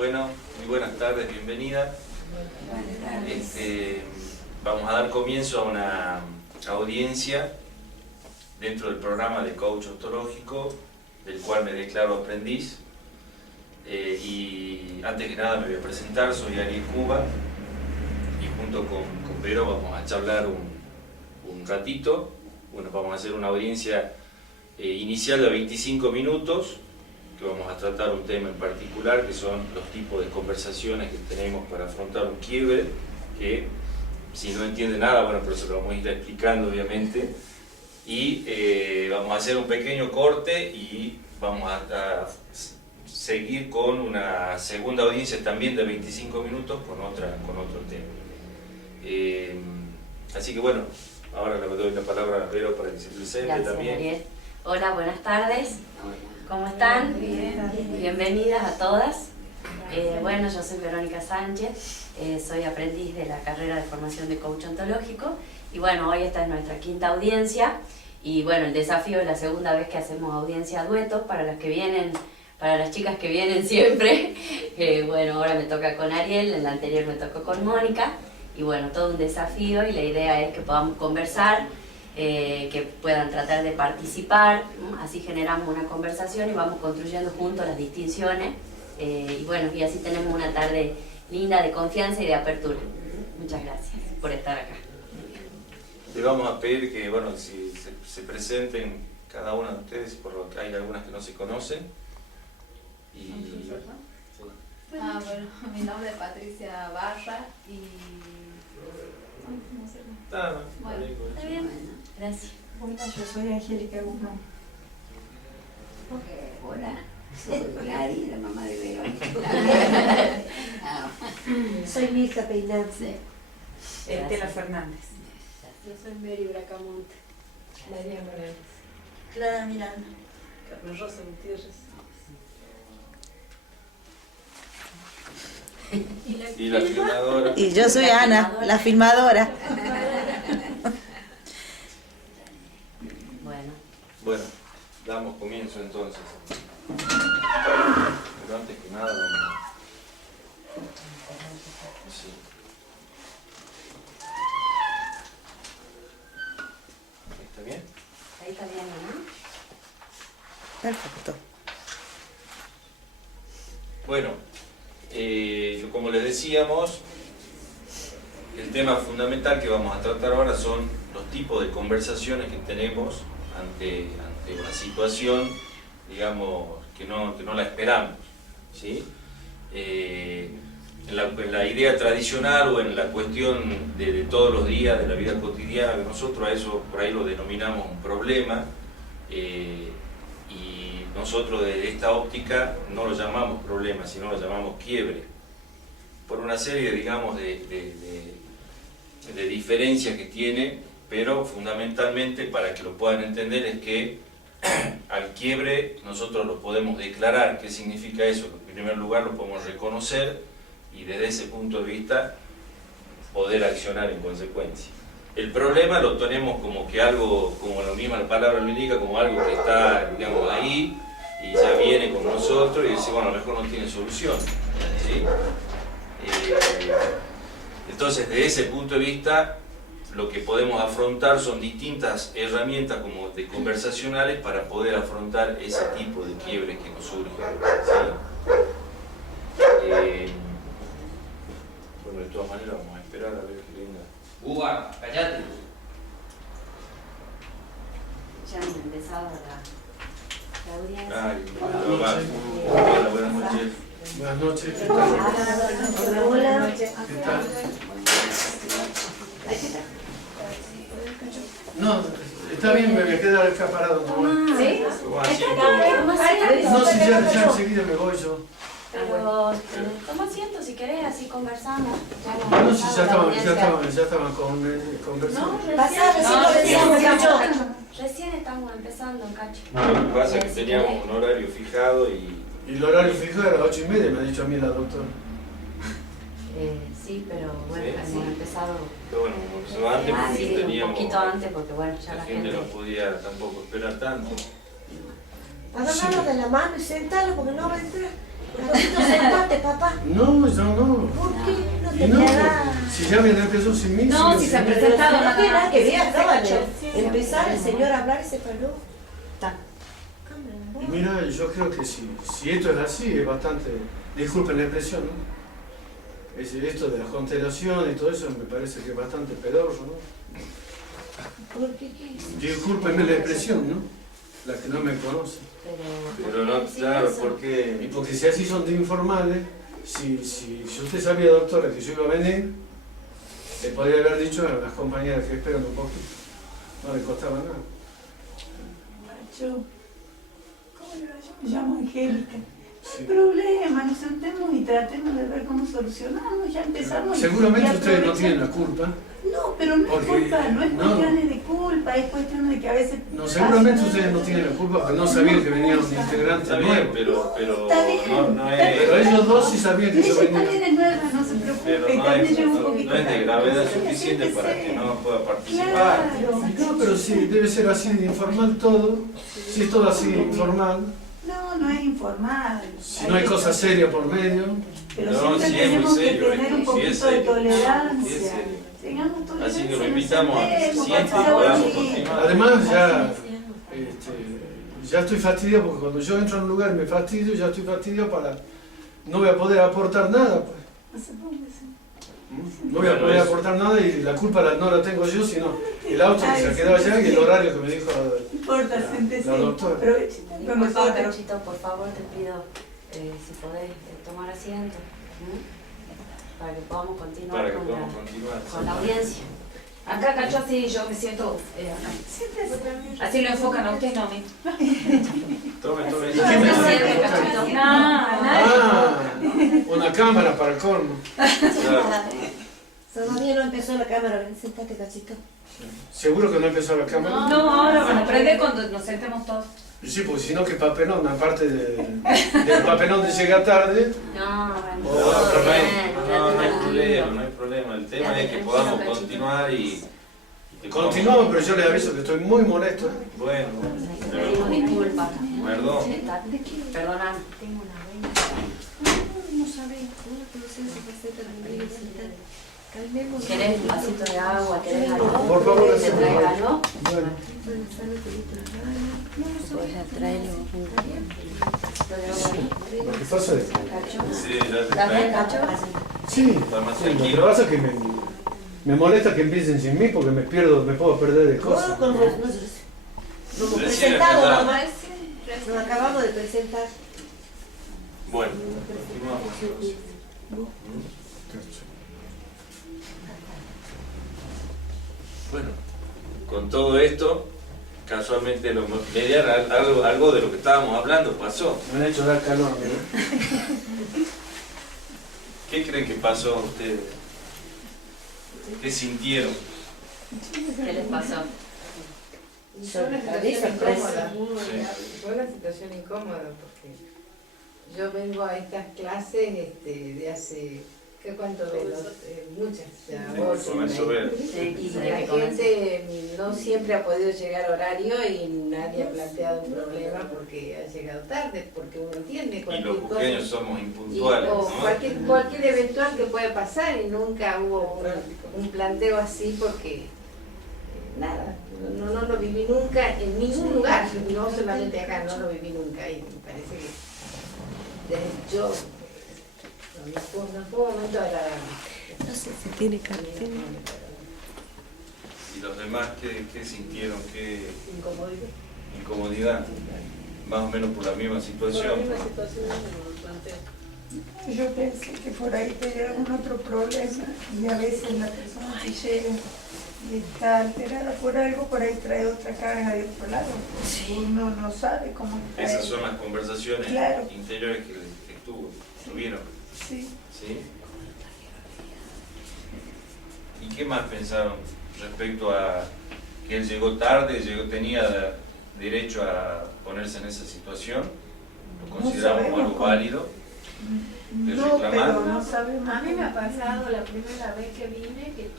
Bueno, muy buenas tardes, bienvenida. Vamos a dar comienzo a una audiencia dentro del programa de coach ontológico, del cual me declaro aprendiz. Y antes que nada me voy a presentar, soy Ariel Cuba y junto con Vero vamos a charlar un ratito. Bueno, vamos a hacer una audiencia inicial de 25 minutos, que vamos a tratar un tema en particular, que son los tipos de conversaciones que tenemos para afrontar un quiebre, que si no entiende nada, bueno, por eso lo vamos a ir explicando obviamente, y vamos a hacer un pequeño corte y vamos a seguir con una segunda audiencia también de 25 minutos con otro tema. Así que bueno, ahora le doy la palabra a Vero para que se presente. Gracias, también. Ariel. Hola, buenas tardes. ¿Cómo están? Bienvenidas a todas. Bueno, yo soy Verónica Sánchez, soy aprendiz de la carrera de formación de coach ontológico y bueno, hoy esta es nuestra quinta audiencia y bueno, el desafío es la segunda vez que hacemos audiencia a dueto para las que vienen, para las chicas que vienen siempre. Bueno, ahora me toca con Ariel, en la anterior me tocó con Mónica y bueno, todo un desafío y la idea es que podamos conversar, que puedan tratar de participar, ¿no? Así generamos una conversación y vamos construyendo juntos las distinciones y bueno, y así tenemos una tarde linda de confianza y de apertura. Muchas gracias por estar acá. Le vamos a pedir que, bueno, si se presenten cada una de ustedes, por lo que hay algunas que no se conocen. Y... Bueno, mi nombre es Patricia Barra y... no sé. Bueno, ¿Está bien? Gracias. Hola, yo soy Angélica Guzmán. Hola, soy Gladys, la mamá de Verónica. Soy Mirta Peinazzi. Estela Fernández. yo soy Mary Bracamonte. María Morales. Clara Miranda. Carlos Rosa Gutiérrez. Y la filmadora. Y yo soy Ana, la filmadora. Bueno, damos comienzo entonces. Pero antes que nada vamos. Sí. ¿Está bien? Ahí está bien, ¿no? Perfecto. Bueno, como les decíamos, el tema fundamental que vamos a tratar ahora son los tipos de conversaciones que tenemos ante una situación, digamos, que no la esperamos, ¿sí? En la idea tradicional o en la cuestión de todos los días de la vida cotidiana, que nosotros a eso por ahí lo denominamos un problema, y nosotros desde esta óptica no lo llamamos problema, sino lo llamamos quiebre, por una serie, digamos, de diferencias que tiene, pero fundamentalmente para que lo puedan entender es que al quiebre nosotros lo podemos declarar. ¿Qué significa eso? En primer lugar lo podemos reconocer y desde ese punto de vista poder accionar en consecuencia. El problema lo tenemos como que algo, como la misma palabra lo indica, como algo que está, digamos, ahí y ya viene con nosotros y dice, bueno, a lo mejor no tiene solución, ¿sí? Entonces, desde ese punto de vista, lo que podemos afrontar son distintas herramientas como de conversacionales para poder afrontar ese tipo de quiebres que nos surgen, ¿sí? Bueno, de todas maneras vamos a esperar a ver qué venga. Uva, callate. Ya hemos empezado la audiencia. Hola, buenas noches. Buenas noches. Hola. ¿Qué tal? No, está bien, me queda acá parado. ¿Sí? Toma asiento. No, si ya enseguida me voy yo. Pero toma asiento si querés, así conversamos. No, si ya estaban conversando. Recién estamos empezando, Cacho. Lo que pasa es que teníamos un horario fijado y El horario fijo era 8:30, me ha dicho a mí la doctora. Sí, pero bueno, Sí. hemos empezado pero bueno, como empezó antes, porque sí, un teníamos, poquito antes, porque bueno, ya la la gente gente... no podía tampoco esperar tanto. Agarralo de la mano y sentalo porque no va a entrar. ¿No sentaste, papá? No, yo no. ¿Por qué? No Y te no, quedas. si ya habían empezado sin mí. No, si se ha presentado No tiene nada que ver, Se acaba de cachó. empezar el señor a hablar y se paró. Y mira, yo creo que si esto es así, es bastante. Disculpen la expresión, ¿no? Esto de la constelación y todo eso me parece que es bastante pedorro, ¿no? ¿Por qué? ¿Qué? Discúlpenme la expresión, ¿no? La que no me conoce. Pero no, claro, Y porque porque si así son de informales, si usted sabía, doctora, que yo iba a venir, le podría haber dicho a las compañeras que esperan un poquito. No le costaba nada. Yo, ¿cómo le va? Yo me llamo Angélica. Sí. No hay problema, nos sentemos y tratemos de ver cómo solucionamos. Ya empezamos. y Seguramente ustedes no aprovechamos. tienen la culpa. No, pero no es Porque- culpa, no es no. cuestiones de culpa, es cuestión de que a veces. No, seguramente ustedes no tienen la culpa porque no sabían que venía un integrante está bien, nuevo. pero Está bien, no está es. Pero ellos dos sí sabían que Ella yo también venía. es nueva, no se preocupe, Pero no también es, lleva un no poquito es de tarde. gravedad Pero suficiente para que siéntese. no pueda participar. Claro. No, pero sí, debe ser así de informal todo. Si es todo así informal, No es informal. si no hay cosas serias por medio. Pero No, siempre sí, es muy tenemos serio, que tener un sí, poquito es de serio. Sí, es tolerancia. serio. Tengamos tolerancia. Así que lo nos invitamos a que se sentemos, siente y por favor, podamos sí. continuar. Además, ya estoy fastidiado porque cuando yo entro a un lugar y me fastidio, ya estoy fastidiado para. No voy a poder aportar nada, pues. No se ponga así. No voy a poder aportar nada y la culpa no la tengo yo, sino el auto que se ha quedado allá y el horario que me dijo No importa, siéntese. la doctora. Aproveche. Con nosotros. Cachito, por favor, te pido si podés tomar asiento, para que podamos continuar Para que con, podamos continuar. con la audiencia. Acá, Cacho, así yo me siento. Acá. Así lo enfocan a usted, no a mí. Tome. ¿Quién me Siente, Cachito. Ah, una cámara para el colmo. Claro. Todavía no empezó la cámara, ven, sentate, cachito. ¿Seguro que no empezó la cámara? No, ahora van a aprender cuando nos sentemos todos. Sí, porque si no, que papelón, aparte del papelón de llegar tarde. No, Oh, todo pero bien, No hay tranquilo. problema. El tema es que podamos continuar y que Continuamos, pero yo les aviso que estoy muy molesto. Bueno, Pedimos disculpas. perdón. Perdona. No sabés, ¿cómo te hacer esa faceta también? Calmemos. ¿Querés un vasito de agua? ¿Querés algo? Por favor, ¿Te traigo algo? Bueno, Pues traerle un vasito de agua. ¿qué pasa? Cacho. Sí, ya se ¿Estás bien, está. Cacho? Sí, Está más sí, lo que tranquilo. pasa es que me molesta que empiecen sin mí porque me puedo perder de cosas. Como Recién presentado, empezamos. mamá. Nos acabamos de presentar. Bueno, continuamos entonces. Bueno, con todo esto, casualmente algo de lo que estábamos hablando pasó. Me han hecho dar calor, mira. ¿Qué creen que pasó a ustedes? ¿Qué sintieron? ¿Qué les pasó? Fue una Cabeza situación presa. incómoda, Sí. fue una situación incómoda porque yo vengo a estas clases de hace, ¿qué cuánto vengo? Muchas, ya, ocho, Comenzó a ver. Sí, y desde la que comenzó. gente no siempre ha podido llegar a horario y nadie ha planteado un problema porque ha llegado tarde, porque uno entiende Y cualquier los cosa. cusqueños somos Y- impuntuales, o ¿no? cualquier eventual que puede pasar y nunca hubo un planteo así porque nada, no lo viví nunca en ningún lugar, no solamente acá, no lo viví nunca y me parece que yo no fue un momento agradable. No sé si tiene cartel. ¿Y los demás qué sintieron? ¿Qué Incomodidad. incomodidad? Más o menos por la misma situación. Yo pensé que por ahí tenía algún otro problema y a veces la persona que llega y está alterada por algo, por ahí trae otra carga de otro lado. Uno no sabe cómo está. Esas son las conversaciones Claro. interiores que tuvieron. Sí. ¿Sí? ¿Y qué más pensaron respecto a que él llegó tarde, tenía derecho a ponerse en esa situación? ¿Lo No consideramos sabemos algo cómo. válido? ¿De No, reclamar? pero no sabemos. A mí me ha pasado la primera vez que vine que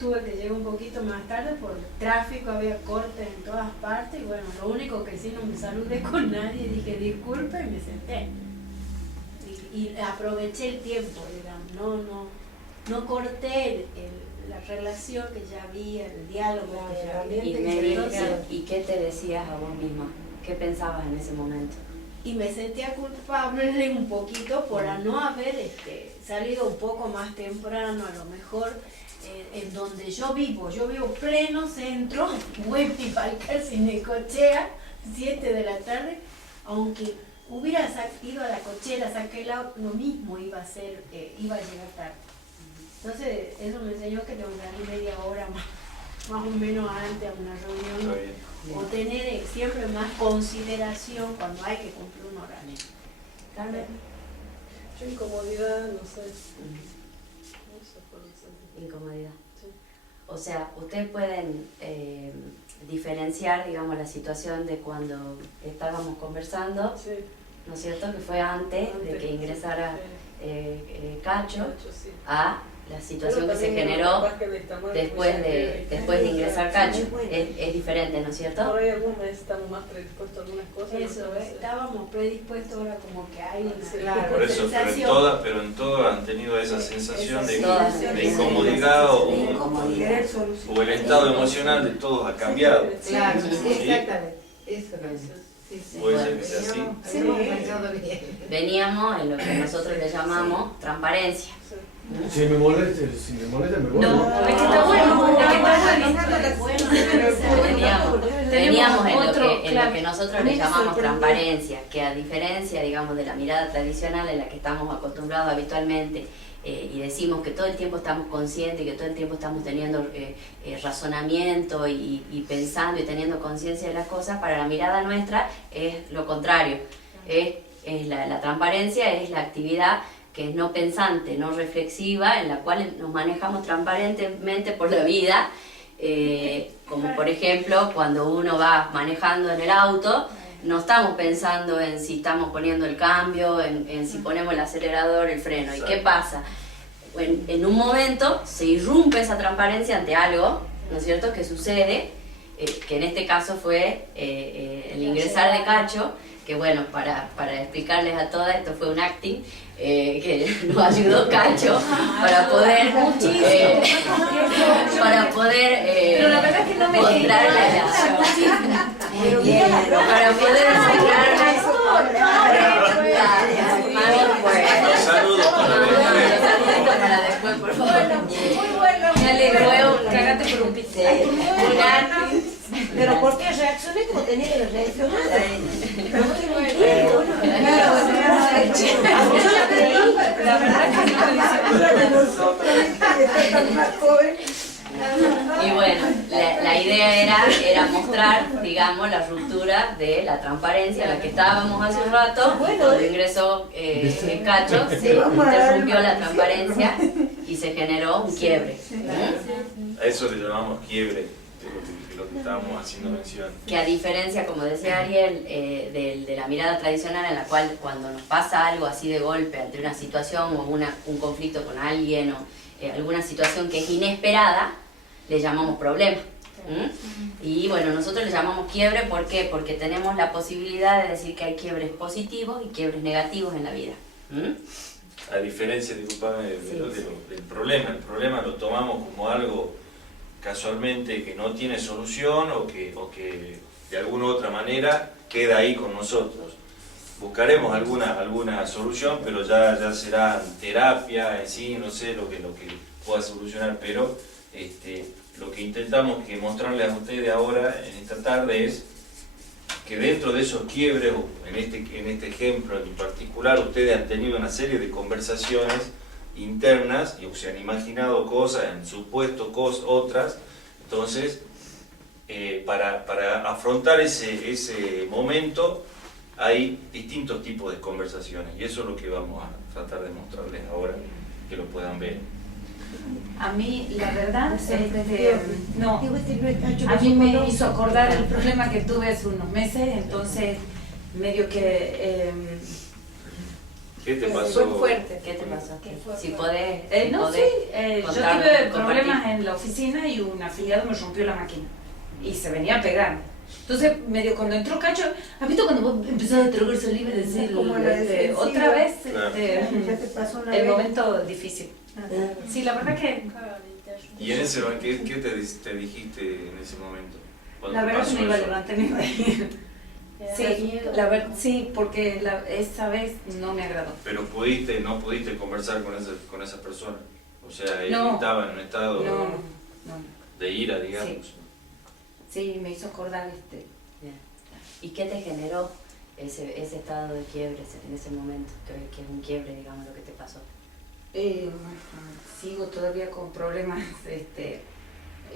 tuve que llegar un poquito más tarde por el tráfico, había cortes en todas partes y bueno, lo único que sí no me saludé con nadie, dije disculpe y me senté. y aproveché el tiempo, digamos, no corté la relación que ya había, el diálogo que ya había. ¿Y qué te decías a vos misma? ¿Qué pensabas en ese momento? Y me sentía culpable un poquito por no haber salido un poco más temprano, a lo mejor en donde yo vivo pleno centro, Huepi-Palcar, Cinecochea, 7 de la tarde, aunque hubiera ido a la cochera, saqué el auto, lo mismo iba a llegar tarde. Entonces eso me enseñó que tengo que dar media hora más o menos antes a una reunión, o tener siempre más consideración cuando hay que cumplir un horario. Carmen. Yo incomodidad, no sé. Incomodidad. Sí. O sea, ustedes pueden diferenciar, digamos, la situación de cuando estábamos conversando, sí, ¿no es cierto? Que fue antes de que ingresara Cacho, sí, a la situación que se generó después de ingresar Cacho. Es diferente, ¿no es cierto? Por ahí algunos estamos más predispuestos a algunas cosas. Eso, estábamos predispuestos, ahora como que hay una claro, por eso, pero en todo han tenido esa sensación de incomodidad o el estado emocional de todos ha cambiado. Claro, ¿sí? Exactamente. Eso es. Puede ser que sea así. Sí. Veníamos en lo que nosotros le llamamos transparencia. Si me molesta, me voy. No, es que está bueno. Veníamos en lo que nosotros le llamamos transparencia, que a diferencia, digamos, de la mirada tradicional en la que estamos acostumbrados habitualmente, y decimos que todo el tiempo estamos conscientes y que todo el tiempo estamos teniendo razonamiento y pensando y teniendo conciencia de las cosas, para la mirada nuestra es lo contrario. La transparencia es la actividad que es no pensante, no reflexiva, en la cual nos manejamos transparentemente por la vida, como por ejemplo cuando uno va manejando en el auto, no estamos pensando en si estamos poniendo el cambio, en si ponemos el acelerador, el freno. ¿Y qué pasa? En un momento se irrumpe esa transparencia ante algo, ¿no es cierto?, que sucede, que en este caso fue el ingresar de Cacho, que bueno, para explicarles a todas, esto fue un acting que nos ayudó Cacho para poder pero la verdad es que no me mostrarle para poder mostrarle saludos para después, por favor. Muy bueno. Me alegró, cagate por un pizza. Pero ¿por qué reaccioné como tenía que reaccionar? La verdad y bueno, la idea era mostrar, digamos, la ruptura de la transparencia en la que estábamos hace un rato. Cuando ingresó Cacho, se interrumpió la transparencia y se generó un quiebre. A eso le llamamos quiebre, de lo que estábamos haciendo mención. Que a diferencia, como decía Ariel, de la mirada tradicional, en la cual cuando nos pasa algo así de golpe ante una situación o un conflicto con alguien o alguna situación que es inesperada, le llamamos problema. Y bueno, nosotros le llamamos quiebre, ¿por qué? Porque tenemos la posibilidad de decir que hay quiebres positivos y quiebres negativos en la vida. A diferencia, disculpame, del problema, el problema lo tomamos como algo casualmente que no tiene solución o que de alguna u otra manera queda ahí con nosotros. Buscaremos alguna solución, pero ya será terapia en sí, no sé lo que pueda solucionar, pero lo que intentamos que mostrarles a ustedes ahora, en esta tarde, es que dentro de esos quiebres, en este ejemplo en particular, ustedes han tenido una serie de conversaciones internas y se han imaginado cosas, han supuesto cosas, otras. Entonces, para afrontar ese momento hay distintos tipos de conversaciones y eso es lo que vamos a tratar de mostrarles ahora, que lo puedan ver. A mí, la verdad, a mí me hizo acordar el problema que tuve hace unos meses, entonces medio que... ¿Qué te pasó? Fue fuerte. ¿Qué te pasó? Si podés, yo tuve problemas en la oficina y un afiliado me rompió la máquina y se venía a pegar. Entonces, medio cuando entró Cacho, ¿has visto cuando vos empezás a drogar saliva y decir Como la defensiva. otra vez? Claro. Ya te pasó una El vez. momento difícil. Sí, la verdad que ¿Y en ese qué te dijiste en ese momento? la verdad que me iba a levantar y me iba a ir. Sí, sí, porque esa vez no me agradó. Pero no pudiste conversar con esa persona. O sea, él No. estaba en un estado No. de ira, digamos. Sí, me hizo acordar Bien. ¿Y qué te generó ese estado de quiebre en ese momento? Que es un quiebre, digamos, lo que te pasó. Sigo todavía con problemas,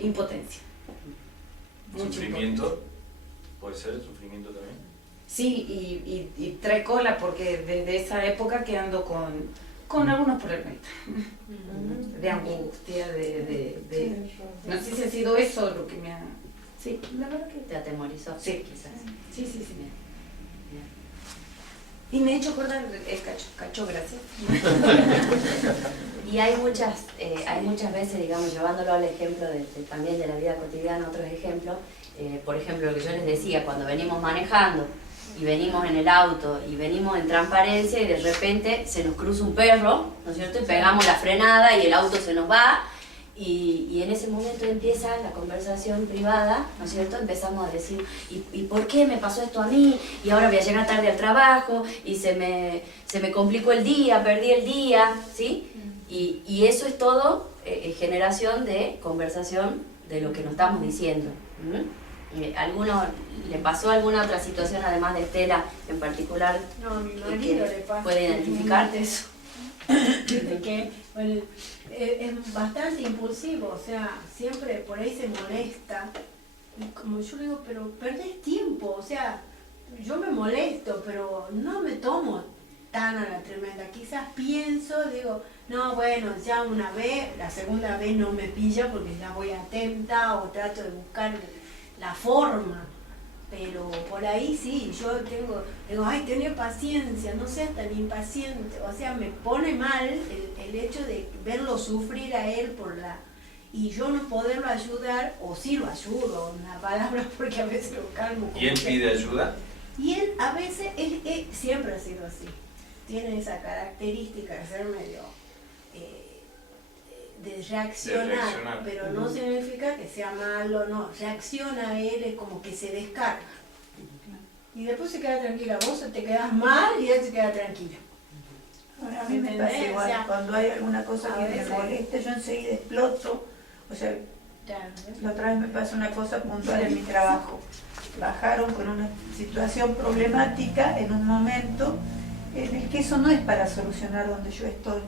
impotencia. Mucha ¿Sufrimiento? impotencia. ¿Puede ser sufrimiento también? Sí, y trae cola porque desde esa época que ando con algunos problemas de angustia, no sé si ha sido eso lo que me ha... Sí, la verdad que... ¿Te atemorizó? Sí, quizás. Sí. Bien. Bien. Y me he hecho acordar el Cacho, gracias. Y hay muchas veces, digamos, llevándolo al ejemplo también de la vida cotidiana, otros ejemplos, por ejemplo, lo que yo les decía, cuando venimos manejando y venimos en el auto y venimos en transparencia y de repente se nos cruza un perro, ¿no es cierto? Y pegamos la frenada y el auto se nos va y en ese momento empieza la conversación privada, ¿no es cierto? Empezamos a decir, ¿y por qué me pasó esto a mí? Y ahora voy a llegar tarde al trabajo y se me complicó el día, perdí el día, ¿sí? Y eso es todo generación de conversación de lo que nos estamos diciendo. ¿Alguno le pasó alguna otra situación, además de Estela en particular? No, a mi marido le pasa. ¿Puede identificar eso? De que bueno, es bastante impulsivo, o sea, siempre por ahí se molesta. Y como yo le digo, pero perdés tiempo, o sea, yo me molesto, pero no me tomo tan a la tremenda. Quizás pienso, digo, no, bueno, ya una vez, la segunda vez no me pilla porque ya voy atenta o trato de buscar la forma. Pero por ahí sí, yo digo, ay, tener paciencia, no seas tan impaciente. O sea, me pone mal el hecho de verlo sufrir a él y yo no poderlo ayudar, o sí lo ayudo, una palabra, porque a veces lo calmo. ¿Y él pide ayuda? Y él a veces, él siempre ha sido así. Tiene esa característica de ser medio de reaccionar, pero no significa que sea malo, no, reacciona él, es como que se descarga. Y después se queda tranquila, vos te quedas mal y él se queda tranquila. Bueno, a mí me pasa igual, o sea, cuando hay alguna cosa que me molesta, yo enseguida exploto. O sea, la otra vez me pasó una cosa puntual en mi trabajo. Bajaron con una situación problemática en un momento en el que eso no es para solucionar donde yo estoy.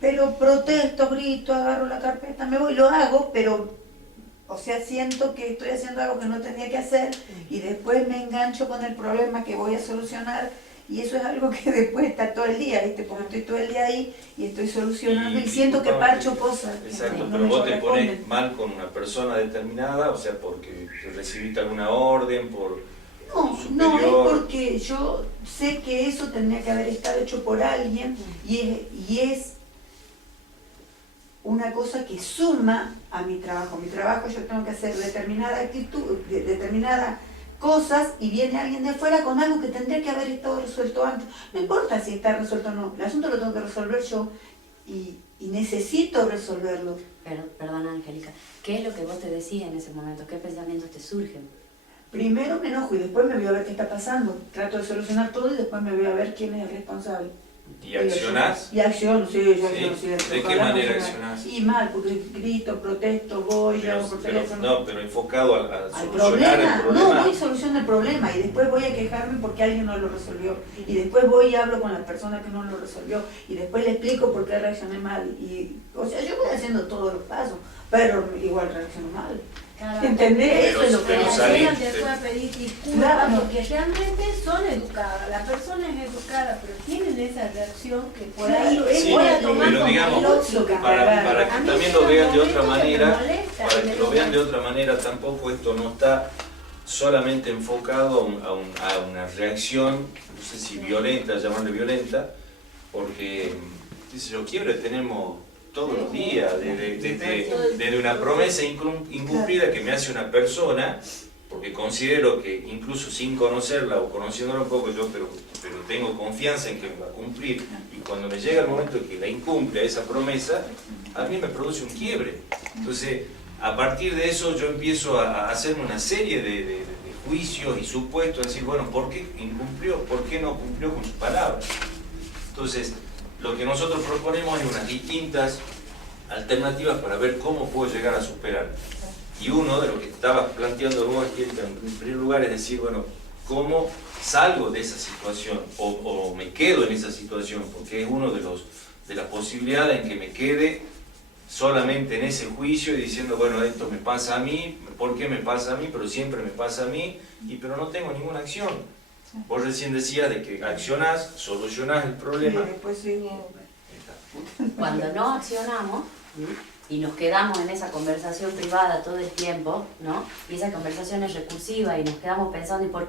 Pero protesto, grito, agarro la carpeta, me voy, lo hago, pero, o sea, siento que estoy haciendo algo que no tenía que hacer y después me engancho con el problema que voy a solucionar y eso es algo que después está todo el día, ¿viste? Porque estoy todo el día ahí y estoy solucionando y siento que parcho cosas. Exacto, no pero me vos te corresponden. pones mal con una persona determinada, o sea, porque recibiste alguna orden, por No, un no, es superior. porque yo sé que eso tendría que haber estado hecho por alguien y es una cosa que suma a mi trabajo. Mi trabajo yo tengo que hacer determinada actitud, determinadas cosas y viene alguien de fuera con algo que tendría que haber estado resuelto antes. No importa si está resuelto o no, el asunto lo tengo que resolver yo y necesito resolverlo. Pero, perdona, Angélica, ¿qué es lo que vos te decías en ese momento? ¿Qué pensamientos te surgen? Primero me enojo y después me voy a ver qué está pasando. Trato de solucionar todo y después me voy a ver quién es el responsable. ¿Y accionás? Y acciono, sí, yo acciono, sí. ¿De qué manera accionás? Y mal, porque grito, protesto, voy, llamo por teléfono. No, pero enfocado a ¿Al solucionar el problema. No, voy a solucionar el problema y después voy a quejarme porque alguien no lo resolvió. Y después voy y hablo con la persona que no lo resolvió. Y después le explico por qué reaccioné mal. Y, o sea, yo voy haciendo todos los pasos, pero igual reacciono mal. Claro. ¿Entendés? Eso es lo que te puede pedir disculpas, Claro. porque realmente son educadas, la persona es educada, pero tienen esa reacción que por ahí Sí, voy a tomar pero como digamos, lógica. para A que mí también llega lo un vean de momento otra que me manera, molesta, para me que lo vean de molesta. otra manera, tampoco esto no está solamente enfocado a una reacción, no sé si violenta, llamarle violenta, porque, qué sé yo, quiebre tenemos todos los días, desde una promesa incumplida que me hace una persona, porque considero que incluso sin conocerla o conociéndola un poco yo, pero tengo confianza en que me va a cumplir, y cuando me llega el momento en que la incumple a esa promesa, a mí me produce un quiebre. Entonces, a partir de eso yo empiezo a hacerme una serie de juicios y supuestos, decir, bueno, ¿por qué incumplió? ¿Por qué no cumplió con sus palabras? Entonces, lo que nosotros proponemos es unas distintas alternativas para ver cómo puedo llegar a superar. Y uno de lo que estaba planteando vos, en primer lugar, es decir, bueno, ¿cómo salgo de esa situación? O me quedo en esa situación, porque es uno de las posibilidades en que me quede solamente en ese juicio y diciendo, bueno, esto me pasa a mí, ¿por qué me pasa a mí? Pero siempre me pasa a mí, pero no tengo ninguna acción. Vos recién decías de que accionás, solucionás el problema. Cuando no accionamos y nos quedamos en esa conversación privada todo el tiempo, ¿no? Y esa conversación es recursiva y nos quedamos pensando ¿y por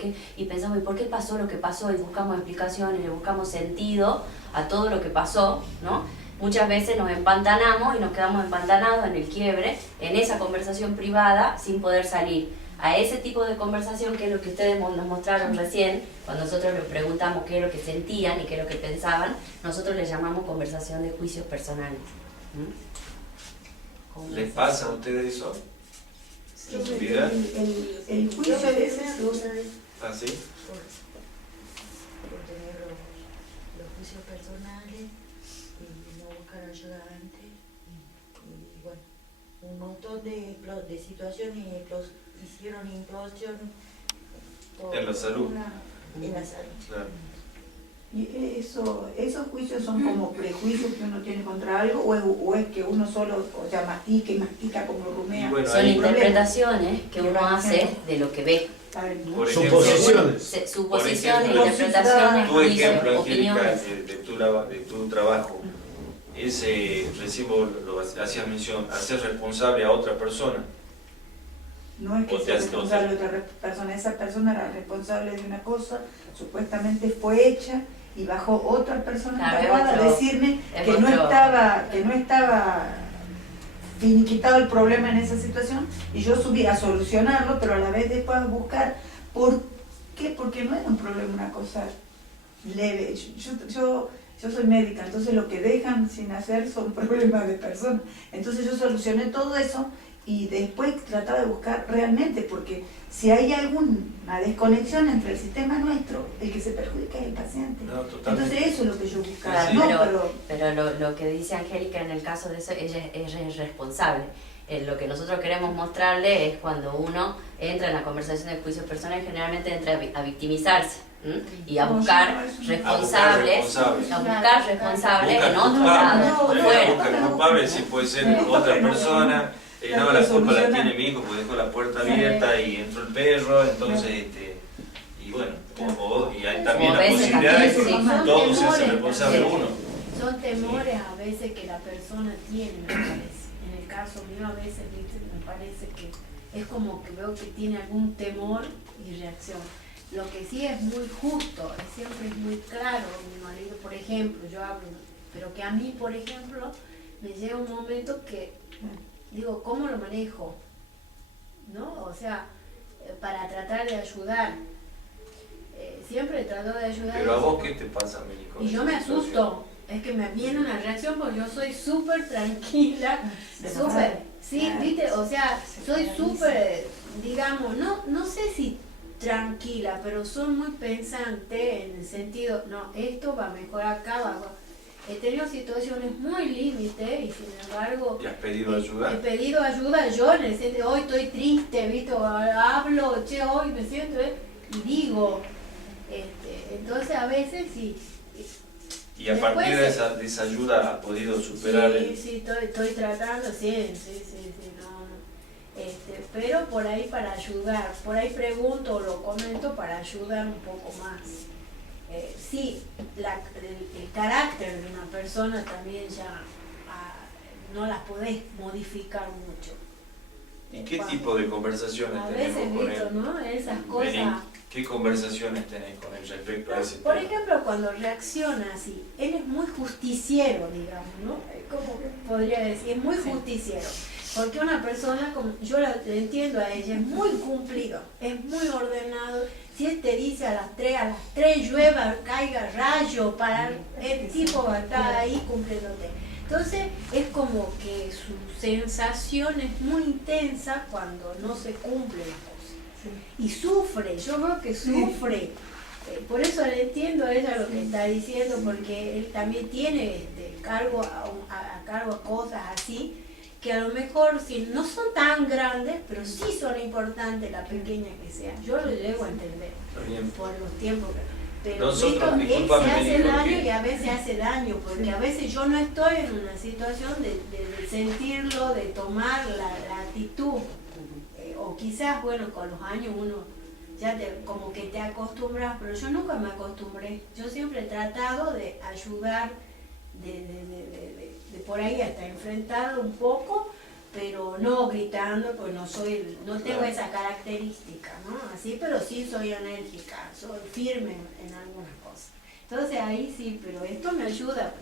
qué pasó lo que pasó? Y buscamos explicaciones, le buscamos sentido a todo lo que pasó, ¿no? Muchas veces nos empantanamos y nos quedamos empantanados en el quiebre, en esa conversación privada, sin poder salir. A ese tipo de conversación, que es lo que ustedes nos mostraron recién, cuando nosotros les preguntamos qué es lo que sentían y qué es lo que pensaban, nosotros les llamamos conversación de juicios personales. ¿Les pasa a ustedes eso? ¿En su vida? El juicio a veces... ¿Ah, sí? Por tener los juicios personales y no buscar ayuda antes. Y bueno, un montón de situaciones hicieron implosión en la salud. En la salud. Claro. Y esos juicios son como prejuicios que uno tiene contra algo, o es que uno solo, o sea, mastica como rumea. Bueno, son interpretaciones que uno hace de lo que ve. Suposiciones. Suposiciones, interpretaciones, Tu ejemplo, juicios, Angélica, opiniones. de tu trabajo, recién vos lo hacías mención, hacer responsable a otra persona. No es que sea responsable de otra persona, esa persona era responsable de una cosa, supuestamente fue hecha, y bajó otra persona encargada a decirme que no estaba finiquitado el problema en esa situación, y yo subí a solucionarlo, pero a la vez después a buscar por qué, porque no era un problema, una cosa leve. Yo soy médica, entonces lo que dejan sin hacer son problemas de personas. Entonces yo solucioné todo eso y después trataba de buscar realmente, porque si hay alguna desconexión entre el sistema nuestro, el que se perjudica es el paciente. No, totalmente. Entonces eso es lo que yo buscaba. Claro, pero lo que dice Angélica en el caso de eso, ella es responsable. Lo que nosotros queremos mostrarle es cuando uno entra en la conversación de juicios personales, generalmente entra a victimizarse y a buscar responsables en otro lado, afuera. Buscar culpable, si puede ser otra persona. No, la culpa la tiene mi hijo porque dejó la puerta abierta y entró el perro, entonces, y bueno, y hay también la posibilidad de que todos se hacen responsable uno. Son temores a veces que la persona tiene, me parece. En el caso mío a veces, ¿viste? Me parece que es como que veo que tiene algún temor y reacción. Lo que sí es muy justo, siempre es muy claro, mi marido, por ejemplo, yo hablo, pero que a mí, por ejemplo, me llega un momento que digo, ¿cómo lo manejo? ¿No? O sea, para tratar de ayudar. Siempre trato de ayudar. Pero a vos, ¿qué te pasa, México? Y yo me asusto. Es que me viene una reacción porque yo soy súper tranquila. Súper. Sí, ¿viste? O sea, soy súper, digamos, no sé si tranquila, pero soy muy pensante en el sentido, no, esto va mejor acá, he tenido situaciones muy límite y sin embargo... ¿Y has pedido ayuda? He pedido ayuda yo en el sentido, hoy estoy triste, ¿viste? Hablo, hoy me siento, y digo, entonces a veces sí. ¿Y a partir de esa ayuda has podido superar? Sí, estoy tratando, sí, no. Pero por ahí para ayudar, por ahí pregunto o lo comento para ayudar un poco más. Sí, el carácter de una persona también ya no las podés modificar mucho. ¿Y qué tipo de conversaciones a tenemos veces, con visto, él? ¿no? Esas cosas ¿Qué conversaciones tenés con él respecto a ese Por tema? ejemplo, cuando reacciona así, él es muy justiciero, digamos, ¿no? ¿Cómo podría decir? Es muy justiciero. Porque una persona, como yo la entiendo a ella, es muy cumplido, es muy ordenado. Si él te dice a las 3 llueva, caiga rayo, el tipo va a estar ahí cumpliéndote. Entonces es como que su sensación es muy intensa cuando no se cumplen las cosas. Y sufre, yo veo que sufre. Por eso le entiendo a ella lo que está diciendo, porque él también tiene cargo a cargo cosas así, que a lo mejor si no son tan grandes, pero sí son importantes, la pequeña que sea. Yo lo llego a entender por los tiempos. Pero Nosotros, él se hace Meli, daño y a veces hace daño, porque a veces yo no estoy en una situación de sentirlo, de tomar la actitud. O quizás, bueno, con los años uno ya como que te acostumbras, pero yo nunca me acostumbré. Yo siempre he tratado de ayudar, de por ahí hasta enfrentarlo un poco, pero no gritando, pues no tengo esa característica, ¿no? Así, pero sí soy enérgica, soy firme en algunas cosas. Entonces ahí sí, pero esto me ayuda.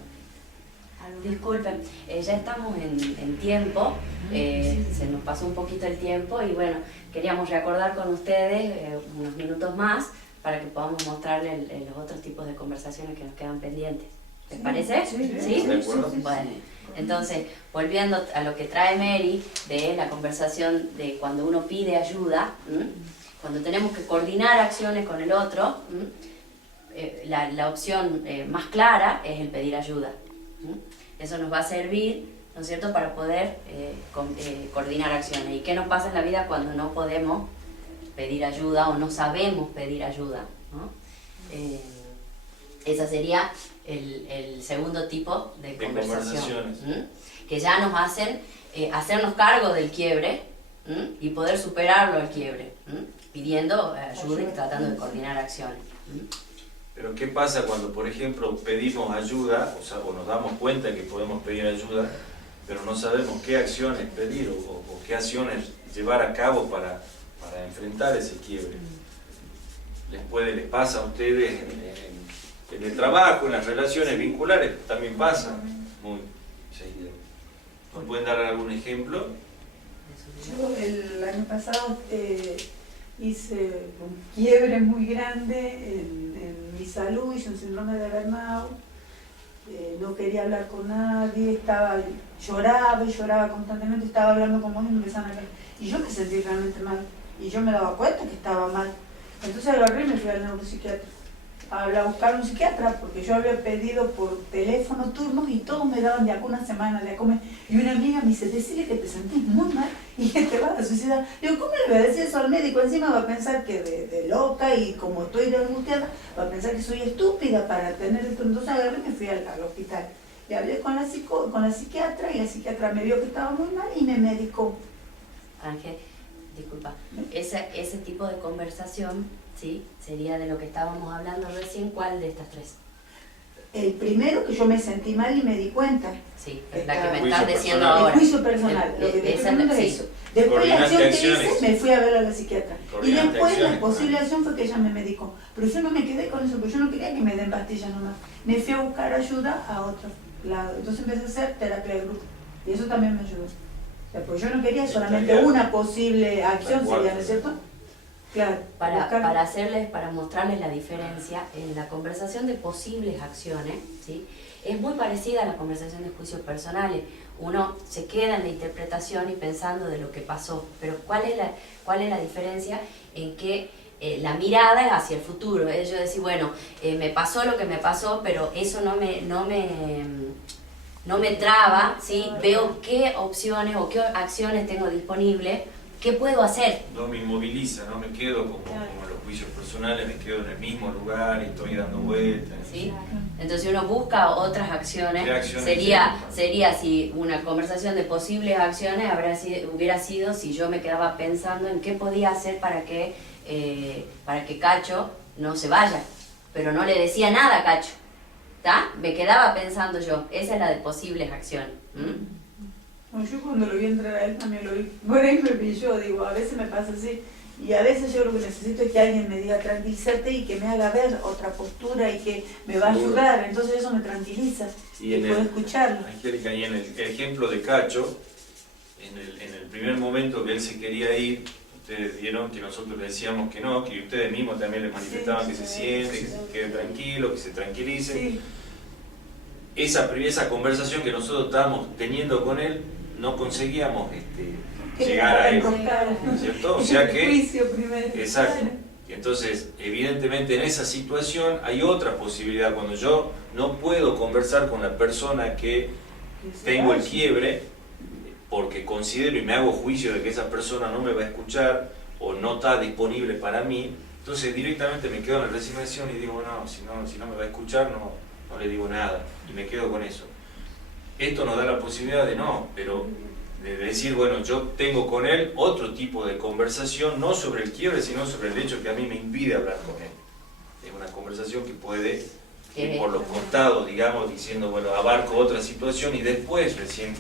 Disculpen, ya estamos en tiempo, se nos pasó un poquito el tiempo y bueno, queríamos recordar con ustedes unos minutos más para que podamos mostrarles los otros tipos de conversaciones que nos quedan pendientes. ¿Les parece? ¿Sí? ¿De acuerdo? Bueno, entonces, volviendo a lo que trae Mary de la conversación de cuando uno pide ayuda, cuando tenemos que coordinar acciones con el otro, la opción más clara es el pedir ayuda. Eso nos va a servir, ¿no es cierto?, para poder coordinar acciones. ¿Y qué nos pasa en la vida cuando no podemos pedir ayuda o no sabemos pedir ayuda, ¿no? Ese sería el segundo tipo de conversaciones, que ya nos hacen hacernos cargo del quiebre y poder superarlo al quiebre, pidiendo ayuda y tratando de coordinar acciones. Pero ¿qué pasa cuando, por ejemplo, pedimos ayuda, o nos damos cuenta que podemos pedir ayuda, pero no sabemos qué acciones pedir o qué acciones llevar a cabo para enfrentar ese quiebre? ¿Les pasa a ustedes en el trabajo, en las relaciones vinculares? También pasa muy seguido. ¿Nos pueden dar algún ejemplo? Yo el año pasado hice un quiebre muy grande en mi salud, hice un síndrome de burnout, no quería hablar con nadie, lloraba constantemente, estaba hablando con vos y me empezaron a hablar. Y yo me sentí realmente mal, y yo me daba cuenta que estaba mal. Entonces agarré y me fui al neuropsiquiatra, a buscar un psiquiatra, porque yo había pedido por teléfono turnos y todos me daban de acá una semana, de acá y una amiga me dice, decirle que te sentís muy mal y que te vas a suicidar. Digo, ¿cómo le voy a decir eso al médico? Encima va a pensar que de loca, y como estoy de angustiada, va a pensar que soy estúpida para tener esto. Entonces agarré y me fui al hospital. Le hablé con la psiquiatra y la psiquiatra me vio que estaba muy mal y me medicó. Ángel, disculpa, ese tipo de conversación, ¿sí?, sería de lo que estábamos hablando recién. ¿Cuál de estas tres? El primero, que yo me sentí mal y me di cuenta. Sí, es la que me estás diciendo personal. ahora. El juicio personal, lo que te estoy preguntando es eso. Después la acción que hice, me fui a ver a la psiquiatra. Y después la posible acción fue que ella me medicó. Pero yo no me quedé con eso, porque yo no quería que me den pastillas nomás. Me fui a buscar ayuda a otro lado. Entonces empecé a hacer terapia de grupo. Y eso también me ayudó. O sea, porque yo no quería solamente una posible acción, sería, ¿no es cierto? Claro, para mostrarles la diferencia en la conversación de posibles acciones, ¿sí?, es muy parecida a la conversación de juicios personales. Uno se queda en la interpretación y pensando de lo que pasó, pero ¿cuál es la diferencia? En que la mirada es hacia el futuro, es yo decir, bueno, me pasó lo que me pasó, pero eso no me traba, ¿sí? Veo qué opciones o qué acciones tengo disponibles. ¿Qué puedo hacer? No me inmoviliza, no me quedo como los juicios personales, me quedo en el mismo lugar y estoy dando vueltas. ¿Sí? Entonces uno busca otras acciones. ¿Qué acciones sería si una conversación de posibles acciones hubiera sido si yo me quedaba pensando en qué podía hacer para que Cacho no se vaya, pero no le decía nada a Cacho, ¿está? Me quedaba pensando yo. Esa es la de posibles acciones. Bueno, yo cuando lo vi entrar a él también lo vi, por ahí me pilló, digo, a veces me pasa así, Y a veces yo lo que necesito es que alguien me diga tranquilízate y que me haga ver otra postura y que me va a ayudar. Entonces eso me tranquiliza y puedo escucharlo. Angélica, y en el ejemplo de Cacho, en el primer momento que él se quería ir, ustedes vieron que nosotros le decíamos que no, que ustedes mismos también le manifestaban que se siente, que se quede tranquilo, que se tranquilice. Sí. Esa conversación que nosotros estábamos teniendo con él, no conseguíamos llegar a él, ¿cierto? O sea que, exacto. Y entonces, evidentemente en esa situación hay otra posibilidad. Cuando yo no puedo conversar con la persona que tengo el quiebre, porque considero y me hago juicio de que esa persona no me va a escuchar o no está disponible para mí, entonces directamente me quedo en la resignación y digo, no, si no me va a escuchar, no le digo nada, y me quedo con eso. Esto nos da la posibilidad de decir, bueno, yo tengo con él otro tipo de conversación, no sobre el quiebre, sino sobre el hecho que a mí me impide hablar con él. Es una conversación que puede ir por los costados, digamos, diciendo, bueno, abarco otra situación y después recién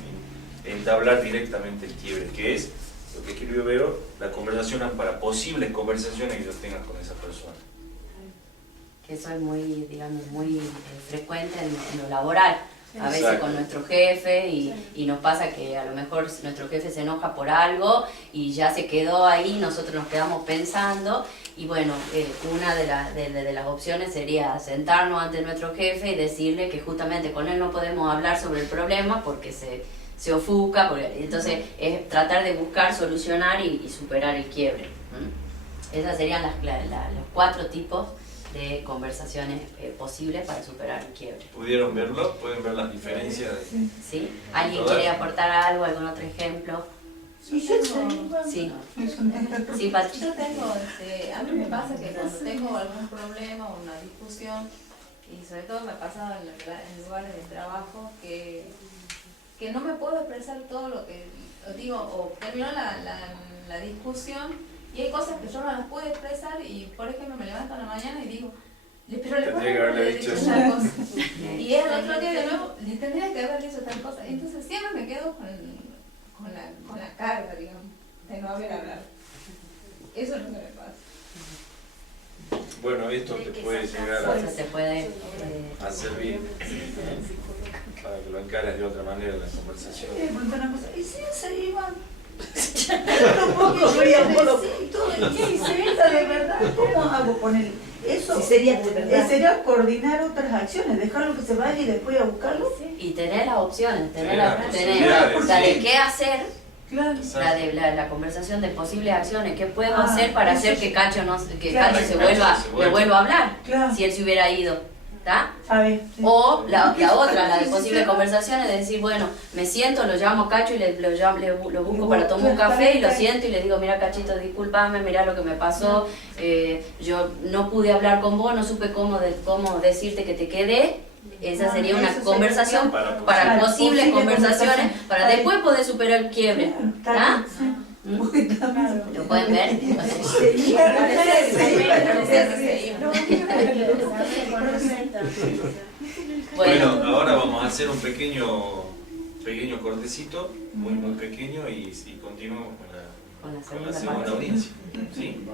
entablar directamente el quiebre, que es lo que escribió Vero, la conversación para posibles conversaciones que yo tenga con esa persona. Que eso es muy, digamos, muy frecuente en lo laboral. A veces con nuestro jefe y nos pasa que a lo mejor nuestro jefe se enoja por algo y ya se quedó ahí, nosotros nos quedamos pensando y bueno, una de las opciones sería sentarnos ante nuestro jefe y decirle que justamente con él no podemos hablar sobre el problema porque se ofusca, entonces es tratar de buscar, solucionar y superar el quiebre. Esas serían los 4 tipos de conversaciones posibles para superar el quiebre. ¿Pudieron verlo? ¿Pueden ver las diferencias? ¿Sí? ¿Alguien quiere aportar algo, algún otro ejemplo? Sí, sí, Patricia. Yo tengo, a mí me pasa que cuando tengo algún problema o una discusión, y sobre todo me pasa en lugares de trabajo, que no me puedo expresar todo lo que digo, o terminó la discusión, y hay cosas que yo no las puedo expresar y, por ejemplo, me levanto en la mañana y digo, pero le puedo haber dicho tal cosa. Y el otro día de nuevo, le tendría que haber dicho tal cosa. Entonces siempre me quedo con la carga, digamos, de no haber hablado. Eso es lo que me pasa. Bueno, esto te puede llegar a servir para que lo encares de otra manera en la conversación. ¿Y si se iban? De verdad, ¿cómo hago con él? Eso sería coordinar otras acciones, dejarlo que se vaya y después a buscarlo. Y tener las opciones, la de qué hacer, la conversación de posibles acciones, qué puedo hacer para hacer que Cacho se vuelva a hablar, si él se hubiera ido. ¿Está? O la otra, la de posibles conversaciones, de decir, bueno, me siento, lo llamo a Cacho y lo busco para tomar un café y lo siento y le digo, mira Cachito, discúlpame, mira lo que me pasó, yo no pude hablar con vos, no supe cómo decirte que te quedé. Esa sería una conversación para posibles conversaciones, para después poder superar el quiebre. ¿Está? ¿Lo pueden ver? Bueno, ahora vamos a hacer un pequeño cortecito, muy pequeño, y continuamos con la segunda audiencia. ¿Sí?